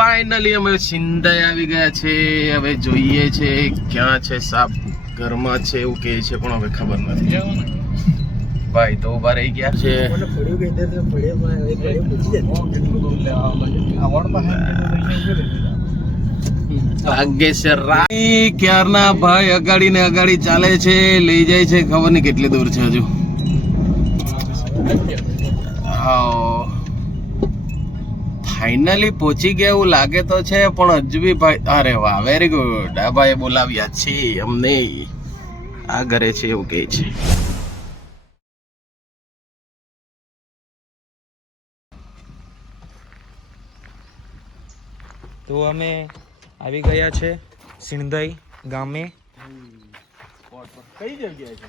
Finally અમે સિંધાઈ આવી ગયા છે. હવે જોઈએ છે ક્યાં છે. સાપ ઘરમાં છે એવું કહે છે પણ હવે ખબર નથી. ભાઈ તો ઉભા રહી ગયા છે. ક્યારના ભાઈ અગાડી ને અગાડી ચાલે છે, લઈ જાય છે, ખબર નહીં કેટલી દૂર છે હજુ. ફાઇનલી પહોંચી ગયા એવું લાગે તો છે પણ હજુ બી ભાઈ. અરે વાહ, વેરી ગુડ. આ ભાઈ બોલાવ્યા છે અમને, આ ઘરે છે એવું કહે છે. તો અમે આવી ગયા છે સિંધાઈ ગામે. કઈ જગ્યાએ છે?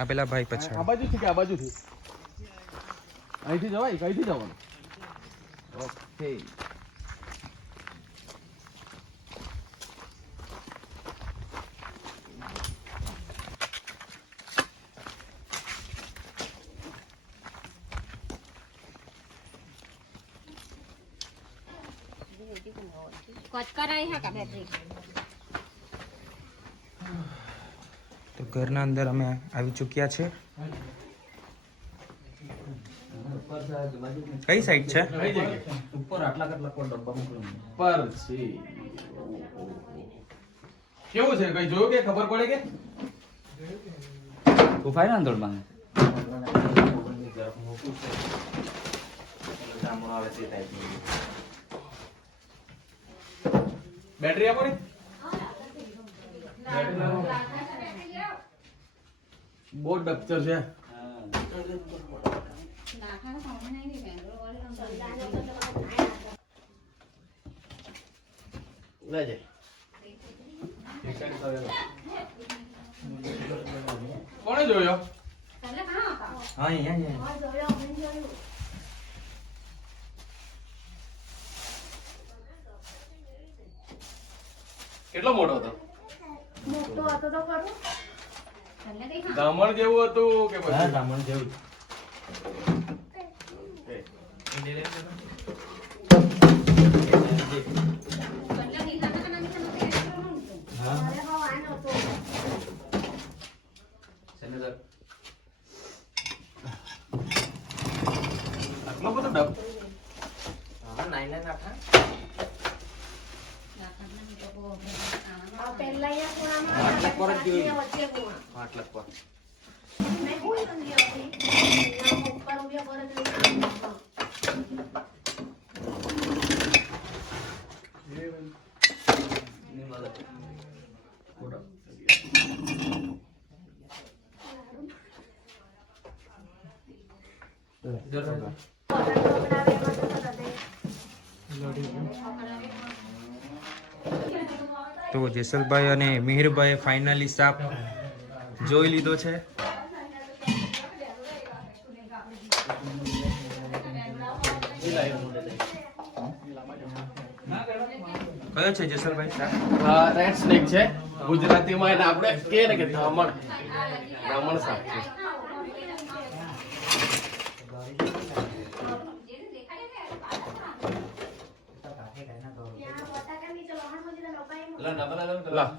આ પેલા ભાઈ પછાડ. આ બાજુથી કે આ બાજુથી? અહીંથી જવાય? કઈથી જવાનું? ઓકે. તો ઘરના અંદર અમે આવી ચૂક્યા છે. કઈ સાઈડ છે? ઉપર આટલા કેટલા કોણ ડબ્બા મોકલો પર છે. કેવું છે? કઈ જોયું કે ખબર પડે કે? ઉફાઈ ના અંદર માં બેટરી આપો ને. બહુ ડક્ચર છે. લેજે. કોણે જોયો? કેટલો મોટો હતો? ધામણ જેવું હતું કે પછી? ધામણ જેવું. આટલો બધો ડબ? તો જેસલભાઈ અને મિહિરભાઈ ફાઇનલી સાપ જોઈ લીધો છે. કયો છે જેસલભાઈ સાપ? રેડ સ્નેક છે. ગુજરાતીમાં એને આપણે કહે ને કે ધામણ. ધામણ સાપ છે. લા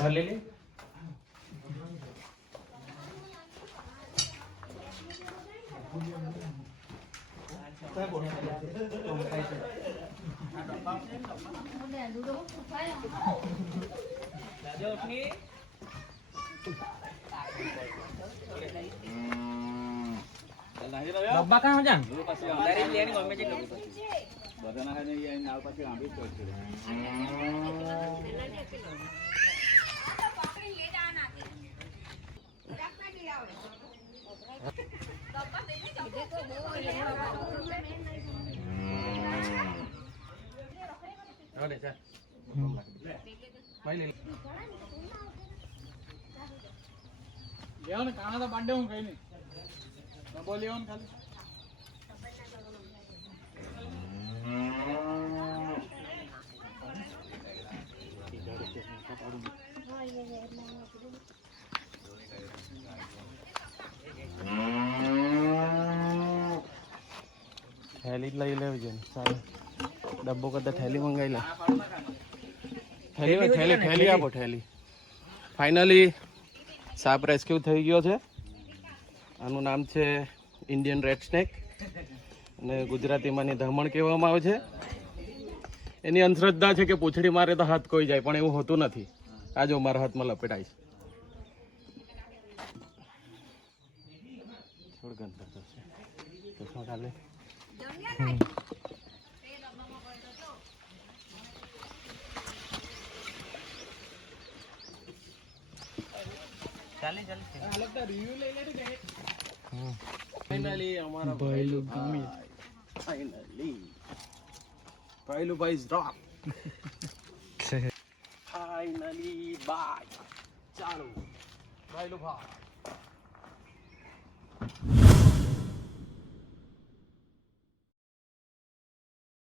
બહાર લઈ લે. ડબ્બા કાં જાન ભાઈ લે લેવો ને કાણા તો બાંધે હું કઈ નહીં ડબ્બો લેવો ને ખાલી થેલી જ લઈ લેવી છે સારું ડબ્બો કરતા થેલી મંગાવી લે થેલી આપો થેલી ફાઇનલી સાપ રેસ્ક્યુ થઈ ગયો છે આનું નામ છે ઇન્ડિયન રેડ સ્નેક અને ગુજરાતીમાં એની ધમણ કહેવામાં આવે છે એની અંધશ્રદ્ધા છે કે પૂંછડી મારે તો હાથ કોઈ જાય પણ એવું હોતું નથી આ જો મારા હાથમાં લપેટાય છે થોડું ગંધ થશે ચશ્મા કાલે ફાઇનલી અમારા ભાઈલું ભાઈ ઇઝ રોક ફાઇનલી બાય ચાલો ભાઈલું ભાઈ